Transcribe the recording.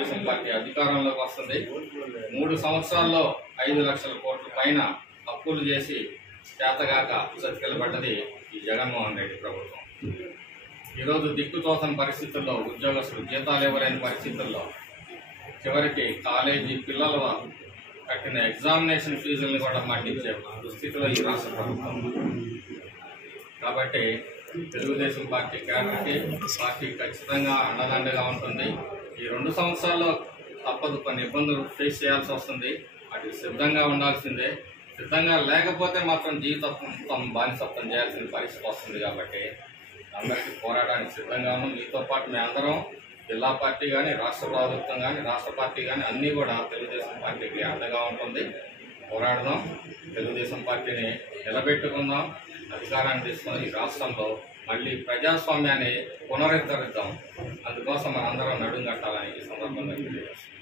Telugu Desam party అధికారంలోకి వస్తుంది. 3 సంవత్సరాల్లో 5 లక్షల కోట్ల పైన అప్పులు చేసి చేతగాక చతికిలబడ్డది ఈ జగన్మోహన్ రెడ్డి ప్రభుత్వం. ఈరోజు దిక్కుతోచని పరిస్థితుల్లో ఉద్యోగస్తులు జీతాలు ఇవ్వలేని పరిస్థితుల్లో చివరికి కాలేజీ పిల్లల కట్టిన ఎగ్జామినేషన్ ఫీజుల్ని కూడా మళ్లించే దుస్థితిలో ఈ రాష్ట్ర ప్రభుత్వం. కాబట్టి తెలుగుదేశం పార్టీ క్యాడర్కి పార్టీ ఖచ్చితంగా అండదండగా ఉంటుంది. ఈ 2 సంవత్సరాల్లో తప్పదు, కొన్ని ఇబ్బందులు ఫేస్ చేయాల్సి వస్తుంది. వాటికి సిద్ధంగా ఉండాల్సిందే. సిద్ధంగా లేకపోతే మాత్రం జీవితం బానిసత్వం చేయాల్సిన పరిస్థితి వస్తుంది. కాబట్టి అందరికీ పోరాటానికి సిద్ధంగా ఉన్నాం. మీతో పాటు మేము అందరం జిల్లా పార్టీ కానీ, రాష్ట్ర ప్రభుత్వం కానీ, రాష్ట్ర పార్టీ కానీ అన్నీ కూడా తెలుగుదేశం పార్టీకి అండగా ఉంటుంది. పోరాడదాం, తెలుగుదేశం పార్టీని నిలబెట్టుకుందాం, అధికారాన్ని తీసుకొని ఈ రాష్ట్రంలో మళ్ళీ ప్రజాస్వామ్యాన్ని పునరుద్ధరిద్దాం. అందుకోసం మనందరం నడుం కట్టాలని ఈ సందర్భంగా తెలియజేస్తున్నాం.